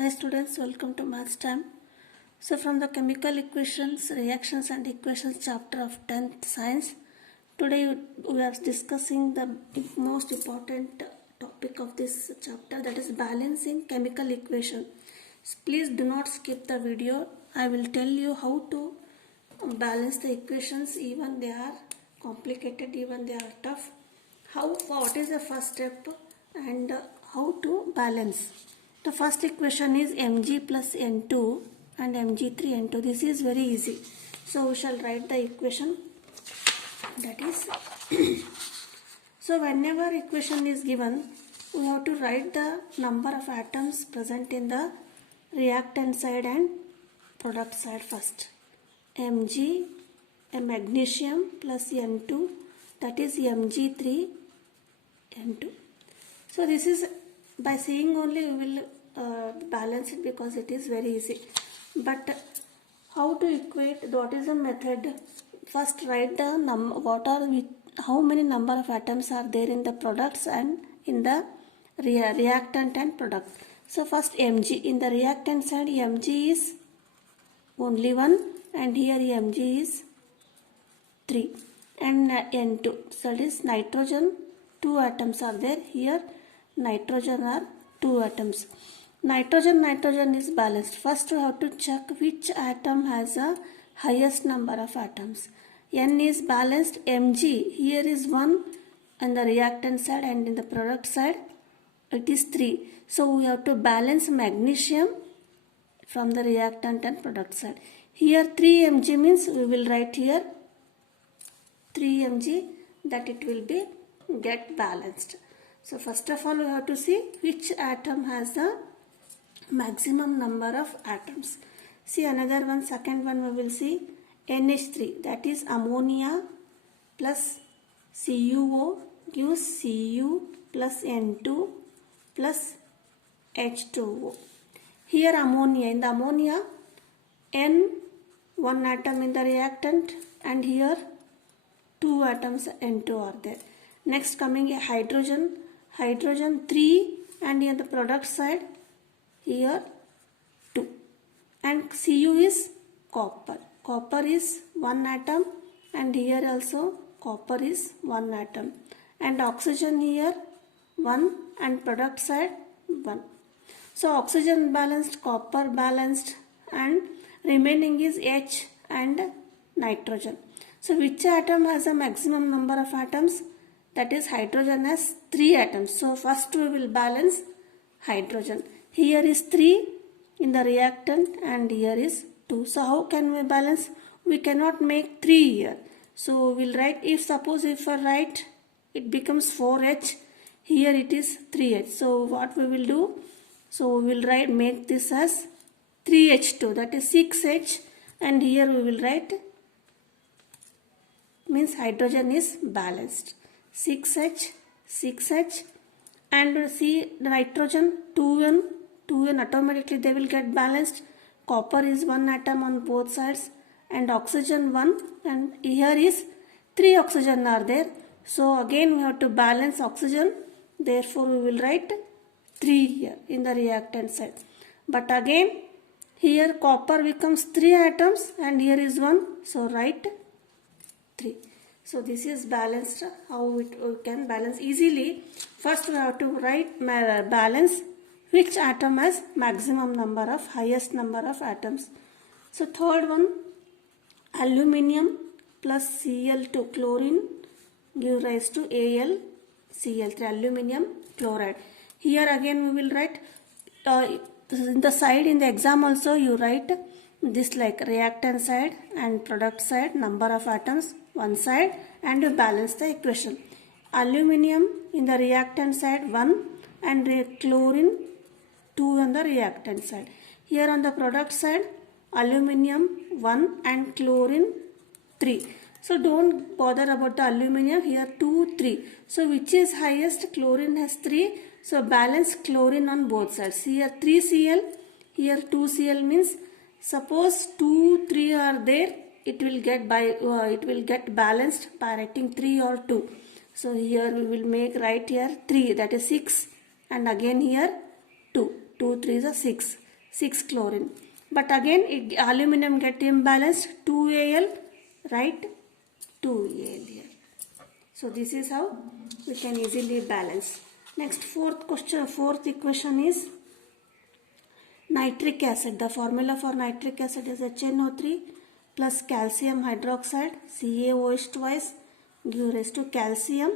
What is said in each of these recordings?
Hi students, welcome to Maths Time. So from the chemical equations, reactions and equations chapter of 10th science, today we are discussing the most important topic of this chapter, that is balancing chemical equation. Please do not skip the video. I will tell you how to balance the equations, even they are complicated, even they are tough. What is the first step and how to balance. The first equation is mg plus n2 and mg3n2. This is very easy. So we shall write the equation. That is, so whenever equation is given, we have to write the number of atoms present in the reactant side and product side first. Mg, a magnesium plus n2, that is mg3n2. So this is, by seeing only we will balance it because it is very easy. But how to equate, what is the method? First write the how many number of atoms are there in the products and in the reactant and product. So first mg, in the reactant side mg is only 1 and here mg is 3 and n2, so that is nitrogen 2 atoms are there. Here nitrogen are 2 atoms. Nitrogen is balanced. First we have to check which atom has a highest number of atoms. N is balanced. Mg here is 1 on the reactant side and in the product side it is 3. So we have to balance magnesium from the reactant and product side. Here 3 Mg means we will write here 3 Mg, that it will be get balanced. So first of all we have to see which atom has the maximum number of atoms. See another one, second one we will see NH3, that is ammonia plus CuO gives Cu plus N2 plus H2O. Here ammonia, in the ammonia N 1 atom in the reactant and here 2 atoms N2 are there. Next coming a hydrogen 3 and in the product side here 2 and Cu is copper is 1 atom and here also copper is 1 atom and oxygen here 1 and product side 1. So oxygen balanced, copper balanced and remaining is H and nitrogen. So which atom has a maximum number of atoms? That is hydrogen has 3 atoms. So first we will balance hydrogen. Here is 3 in the reactant and here is 2. So how can we balance? We cannot make 3 here. So we will write, if I write it becomes 4H, here it is 3H. So what we will do? So we will make this as 3H2, that is 6H, and here we will write, means hydrogen is balanced. 6H and see the nitrogen 2N automatically they will get balanced. Copper is 1 atom on both sides and oxygen 1 and here is 3 oxygen are there. So again we have to balance oxygen, therefore we will write 3 here in the reactant side. But again here copper becomes 3 atoms and here is 1, so write 3. So this is balanced, how we can balance easily. First we have to write balance which atom has maximum number of, highest number of atoms. So third one, aluminium plus Cl2 chlorine give rise to AlCl3, aluminium chloride. Here again we will write in the side, in the exam also you write this like reactant side and product side, number of atoms one side, and you balance the equation. Aluminium in the reactant side 1 and chlorine 2 on the reactant side. Here on the product side aluminium 1 and chlorine 3. So don't bother about the aluminium, here 2, 3. So which is highest? Chlorine has 3. So balance chlorine on both sides. Here 3Cl, here 2Cl means suppose 2, 3 are there, it will get balanced by writing 3 or 2. So here we will write here 3, that is 6, and again here 2. 2 3 is 6. 6 chlorine. But again, aluminum get imbalanced, 2Al, right? 2Al here. So this is how we can easily balance. Next, fourth equation is nitric acid. The formula for nitric acid is HNO3 plus calcium hydroxide, CaOH twice, give rise to calcium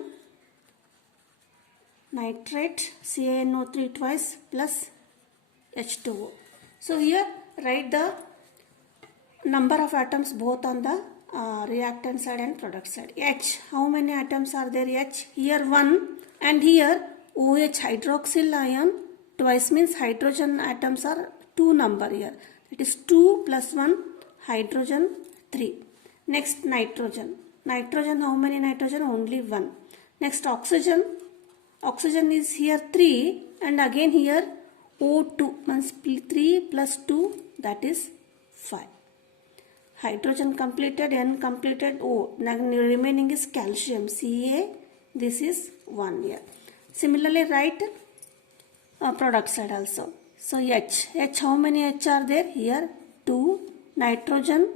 nitrate, CaNO3 twice plus H2O. So here write the number of atoms both on the reactant side and product side. H, how many atoms are there? H, here 1, and here OH hydroxyl ion twice means hydrogen atoms are 2 number here. It is 2 plus 1 hydrogen 3. Next nitrogen. Nitrogen, how many nitrogen? Only 1. Next oxygen. Oxygen is here 3 and again here O2 means 3 plus 2, that is 5. Hydrogen completed, N completed, O. Now remaining is calcium, Ca, this is 1 here. Similarly write product side also. So H, how many H are there? Here 2, nitrogen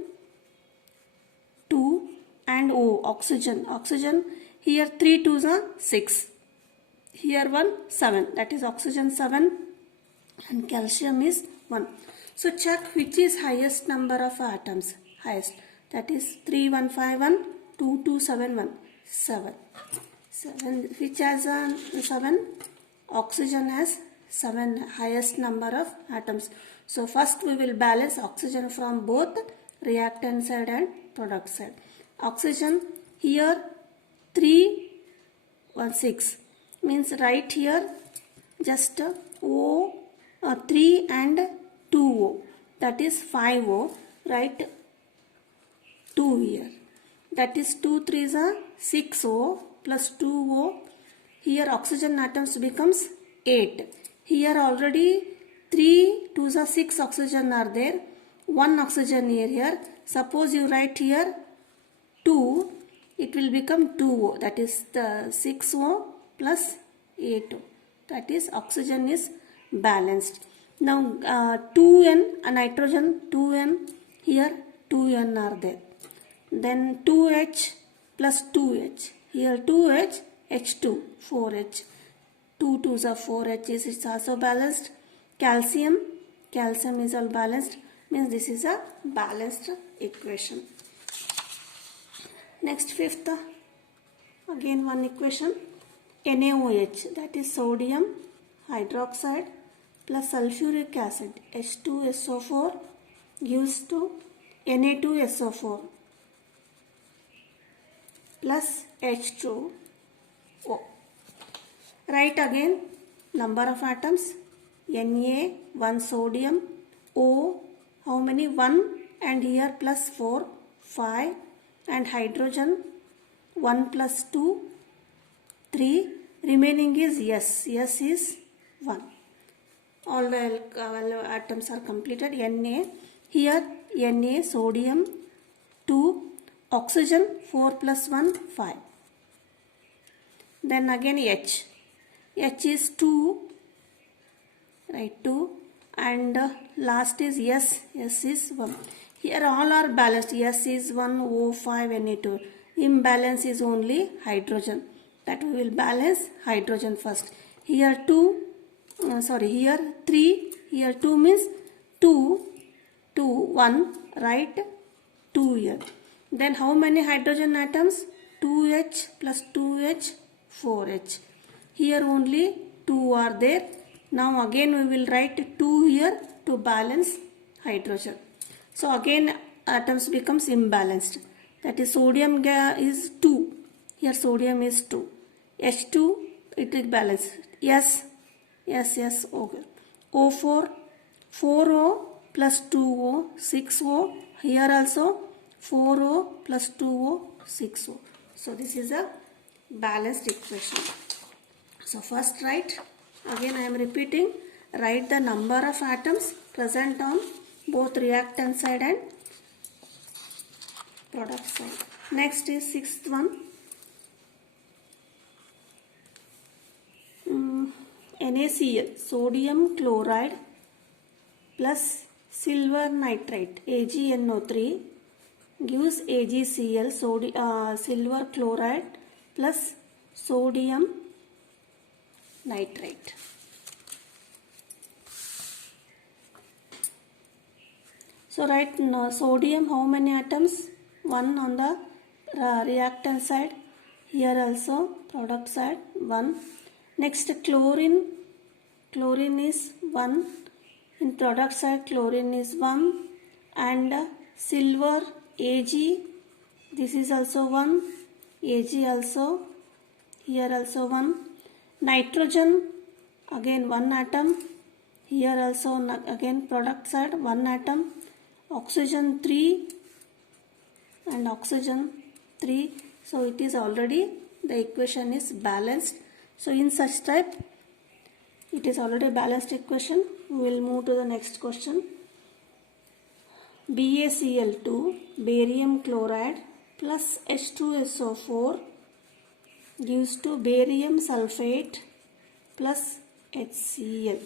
2 and O, oxygen. Oxygen here 3 2s are 6. Here 1, 7, that is oxygen 7 and calcium is 1. So check which is highest number of atoms. Highest, that is 3151, 2271, 7. 7, which has 7? Oxygen has 7, highest number of atoms. So first we will balance oxygen from both reactant side and product side. Oxygen here 3, 1, 6 means right here just O 3 and 2O, that is 5O, right? 2 here, that is 2 3s are 6O plus 2O. Here oxygen atoms becomes 8. Here already 3 2s are 6 oxygen are there, 1 oxygen here. Suppose you write here 2, it will become 2O, that is the 6O plus 8O, that is oxygen is balanced. Now 2N, nitrogen 2N, here 2N are there. Then 2H plus 2H, here 2H, H2, 4H. 2 2s are 4H, is also balanced. Calcium is all balanced, means this is a balanced equation. Next fifth, again one equation, NaOH, that is sodium hydroxide plus sulfuric acid, H2SO4 gives to Na2SO4 plus H2O. Write again number of atoms, Na 1 sodium, O how many? 1 and here plus 4, 5 and hydrogen 1 plus 2, 3, remaining is S, S is 1. All the atoms are completed. Na, here Na sodium 2, oxygen 4 plus 1, 5. Then again H is 2, right, 2 and last is S is 1. Here all are balanced, S is 1, O5, Na2. Imbalance is only hydrogen, that we will balance hydrogen first. Here 2, here 3, here 2 means 2, 1, right, 2 here. Then how many hydrogen atoms? 2H plus 2H, 4H. Here only 2 are there. Now again we will write 2 here to balance hydrogen. So again atoms becomes imbalanced. That is sodium is 2. Here sodium is 2. H2 it is balanced. Yes, okay. O4, 4O plus 2O, 6O. Here also 4O plus 2O, 6O. So this is a balanced equation. So first write, again I am repeating, write the number of atoms present on both reactant side and product side. Next is sixth one, NaCl, sodium chloride plus silver nitrate AgNO3 gives AgCl, silver chloride plus sodium nitrate. So write sodium, how many atoms? 1 on the reactant side, here also product side 1. Next chlorine is 1, in product side chlorine is 1, and silver Ag, this is also 1, Ag also, here also 1. Nitrogen again 1 atom, here also again product side 1 atom. Oxygen 3 and oxygen 3, so it is already, the equation is balanced. So in such type it is already balanced equation. We will move to the next question. BaCl2 barium chloride plus H2SO4 gives to barium sulfate plus HCl.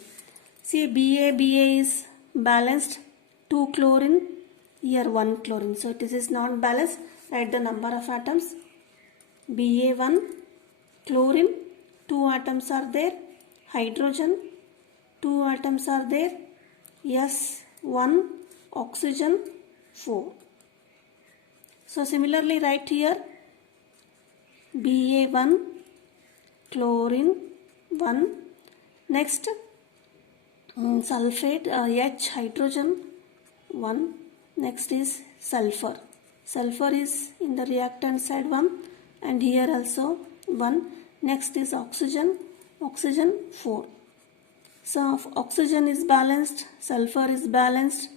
See, Ba is balanced, 2 chlorine, here 1 chlorine, so this is not balanced. Write the number of atoms. Ba1 chlorine, 2 atoms are there. Hydrogen, 2 atoms are there. S1 oxygen 4. So similarly write here Ba1 chlorine 1. Next sulfate H hydrogen 1. Next is sulfur. Sulfur is in the reactant side 1, and here also 1. Next is oxygen 4. So oxygen is balanced, sulfur is balanced,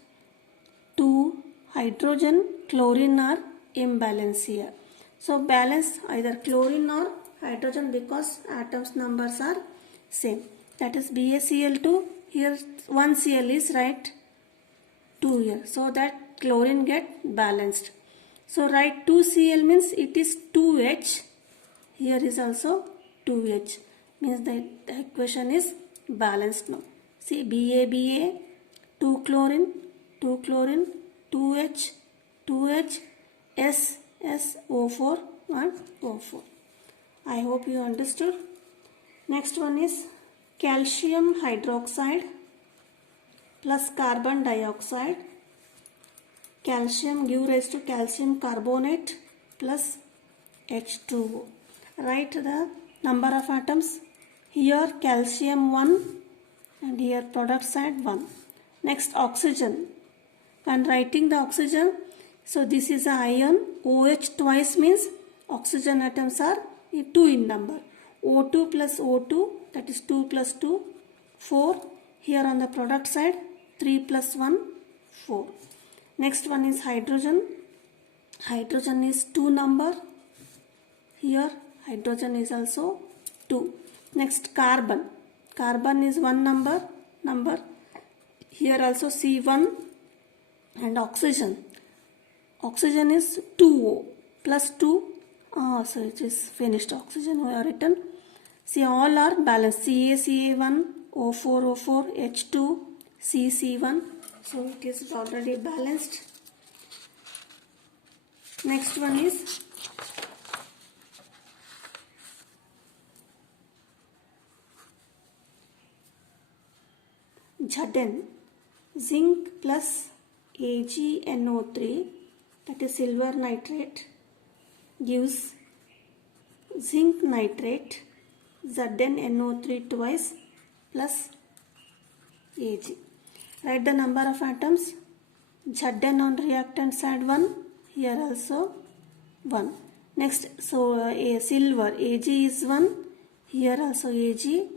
2 hydrogen, chlorine are imbalanced here. So balance either chlorine or hydrogen because atoms numbers are same. That is BaCl2. Here 1 Cl is right, 2 here, so that chlorine get balanced. So write 2Cl means it is 2H. Here is also 2H, means the equation is balanced now. See, Ba 2 chlorine 2H SSO4 and O4. I hope you understood. Next one is calcium hydroxide plus carbon dioxide. Calcium give rise to calcium carbonate plus H2O. Write the number of atoms. Here calcium 1 and here product side 1. Next oxygen. And writing the oxygen, so this is a ion. OH twice means oxygen atoms are 2 in number. O2 plus O2, that is 2 plus 2, 4. Here on the product side 3 plus 1, 4. Next one is hydrogen. Hydrogen is 2 number. Here hydrogen is also 2. Next carbon. Carbon is 1 number. Here also C1. And oxygen. Oxygen is 2O plus 2. So it is finished oxygen we have written. See, all are balanced. Ca1, O4, H2, C1. So it is already balanced. Next one is Zn. Zinc plus AgNO3, that is silver nitrate, gives zinc nitrate ZnNO3 twice plus Ag. Write the number of atoms. Zn on reactant side 1, here also 1. Next, so silver Ag is 1, here also Ag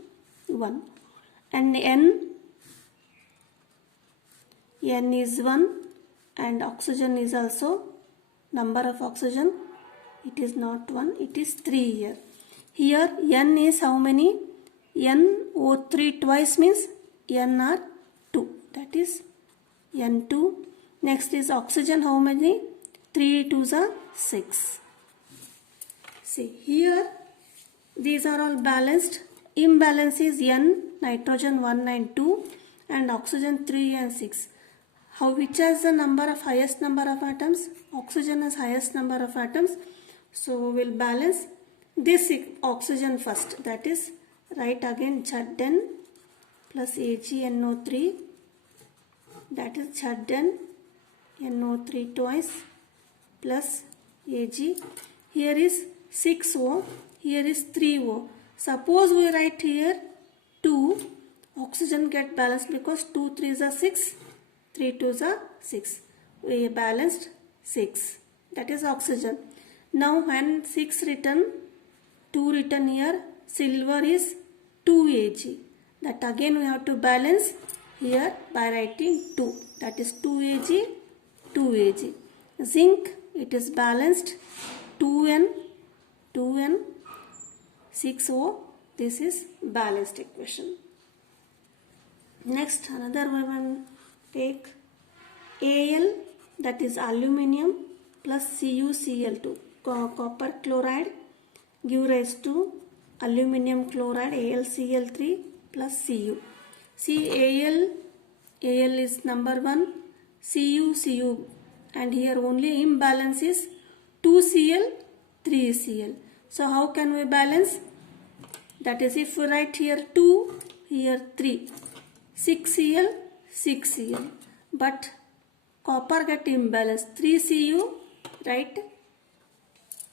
1. And N is 1, and oxygen is also, number of oxygen, it is not 1, it is 3 here. Here N is how many? NO3 twice means N are 2, that is N2. Next is oxygen, how many? 3 2s are 6. See, here these are all balanced. Imbalance is N, nitrogen 1 and 2, and oxygen 3 and 6. How, which has the highest number of atoms? Oxygen has highest number of atoms. So we'll balance this oxygen first. That is, write again Zn plus AgNO3. That is Zn NO3 twice plus Ag. Here is 6O. Here is 3O. Suppose we write here 2. Oxygen get balanced because 2 3s are 6. 3 2s are 6. We balanced 6. That is oxygen. Now when 6 written, 2 written here, silver is 2 Ag. That again we have to balance here by writing 2. That is 2 Ag, 2 Ag. Zinc, it is balanced 2N, 2N, 6O. This is balanced equation. Next, another one take Al, that is aluminium plus CuCl2. Copper chloride give rise to aluminium chloride AlCl3 plus Cu. See, Al is number 1, Cu, and here only imbalance is 2Cl, 3Cl. So how can we balance? That is, if we write here 2, here 3, 6Cl, 6Cl. But copper get imbalanced. 3Cu, right?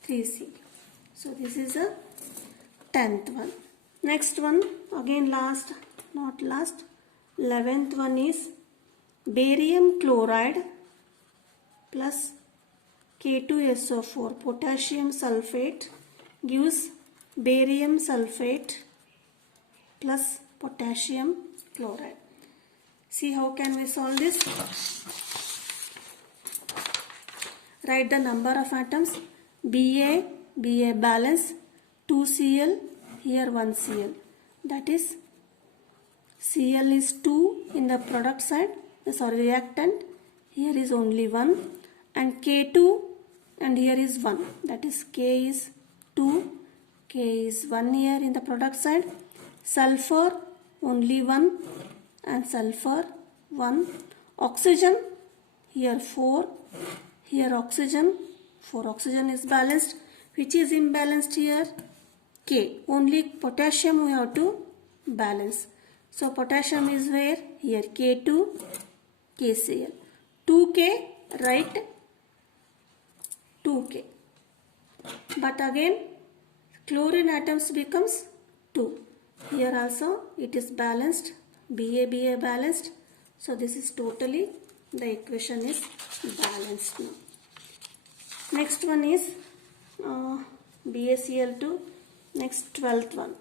3Cu. So this is a 10th one. Next one, again last, not last, 11th one is barium chloride plus K2SO4, potassium sulfate gives barium sulfate plus potassium chloride. See how can we solve this? Write the number of atoms. Ba balance 2Cl, here 1Cl. That is, Cl is 2 in the product side, reactant. Here is only 1, and K2, and here is 1. That is, K is 2, K is 1 here in the product side. Sulfur only 1, and sulfur 1. Oxygen here 4, here oxygen 4. Oxygen is balanced. Which is imbalanced here? K. Only potassium we have to balance. So potassium is where? Here K2, KCl. 2K, write 2K. But again chlorine atoms becomes 2. Here also it is balanced. Ba balanced. So this is totally, the equation is balanced now. Next one is BaCl2. Next 12th one.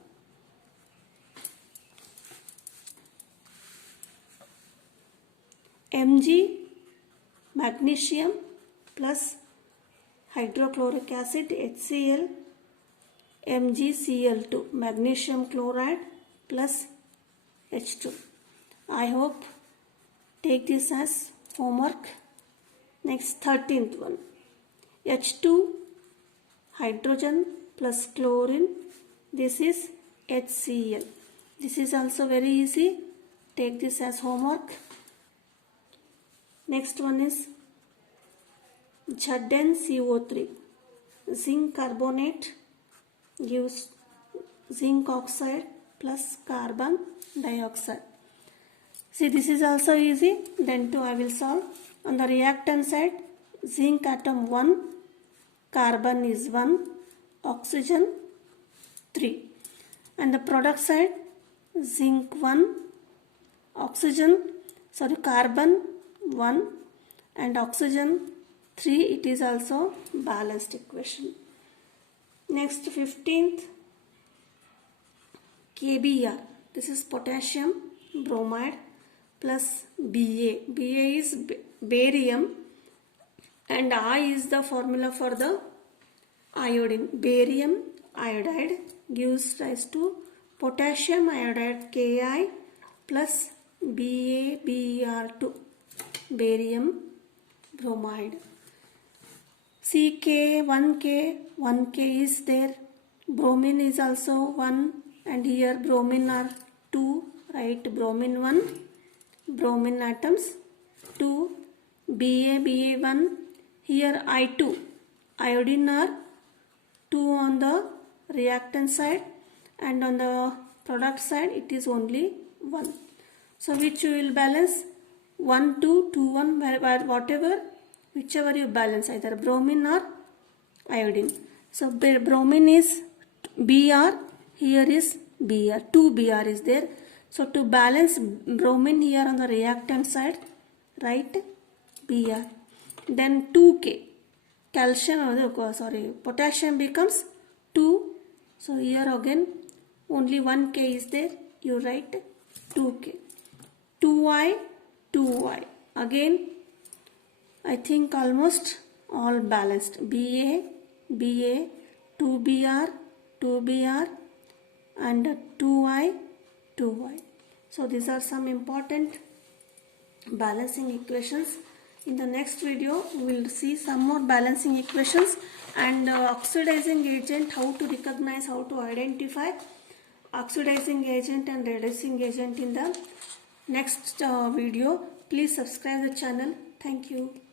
Mg magnesium plus hydrochloric acid HCl, MgCl2, magnesium chloride plus H2. I hope take this as homework. Next 13th one. H2 hydrogen plus chlorine. This is HCl. This is also very easy. Take this as homework. Next one is ZnCO3. Zinc carbonate gives zinc oxide plus carbon dioxide. See, this is also easy. Then too I will solve. On the reactant side, zinc atom 1, carbon is 1, oxygen 3. And the product side, zinc 1, carbon 1 and oxygen 3. It is also balanced equation. Next 15th, KBr. This is potassium bromide plus Ba. Ba is barium and I is the formula for the iodine. Barium iodide gives rise to potassium iodide Ki plus BaBr2, barium bromide. CK, 1K is there. Bromine is also 1 and here bromine are 2, right? Bromine 1 bromine atoms, 2 Ba1, here I2, iodine are 2 on the reactant side and on the product side it is only 1. So which you will balance? 1, 2, 2, 1, whatever, whichever you balance, either bromine or iodine. So bromine is Br, here is Br, 2 Br is there. So to balance bromine here on the reactant side, write Br. Then 2K, potassium becomes 2. So here again only 1K is there, you write 2K. 2I, 2Y. Again I think almost all balanced. Ba, 2Br, 2Br and 2I, 2Y. So these are some important balancing equations. In the next video we will see some more balancing equations and oxidizing agent, how to recognize, how to identify oxidizing agent and reducing agent in the next video. Please subscribe the channel. Thank you.